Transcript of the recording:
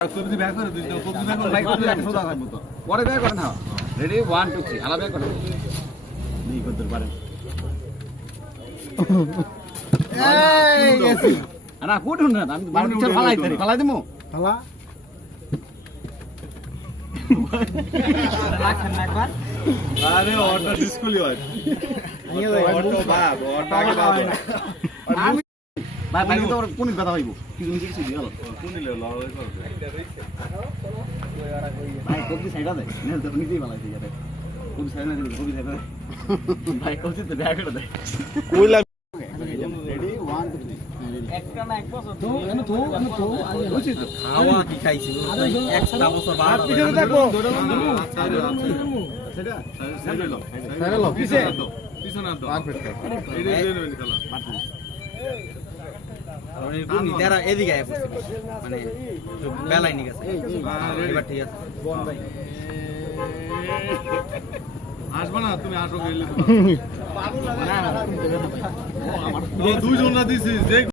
সবজি ব্যাগ করে দিস সবজি ব্যাগ করে বাইক করে সোজা থাকবো তো পরে ব্যাগ করে না রেডি 1 2 3 আলা ব্যাগ করে নি করতে পারে এই গেছি না কোটুন না আমি বাড়ি চল ফালাই দিমু ফালা রাখেন না একবার আরে অটো ডিসকুলি হয় অটো বাপ অটো আগে বাপ আমি ভাই ভাই তো কোন কথা হইব কিছু কিছু দিও কোন নিলে লড়াই করবে ভাই কবি সাইডা দে না তো নিজেই বালাই দিয়ে দে কবি সাইডা দে কবি সাইডা ভাই কবি তো ব্যাগ করে দে কইলা রেডি 1 2 3 একটা না এক বছর তো আমি তো বুঝছি তো খাওয়া কি খাইছি একটা বছর বাদ পিছনে থাকো সেটা সাইডা লো পিছনে তো পারফেক্ট এই যে নেবেন খেলা নিতারা এদিকে আয় মানে বেলাই নি গেছে এবার ঠিক আছে বল ভাই আসবা না তুমি আসো গেলে না দুইজন না দিছিস দেখ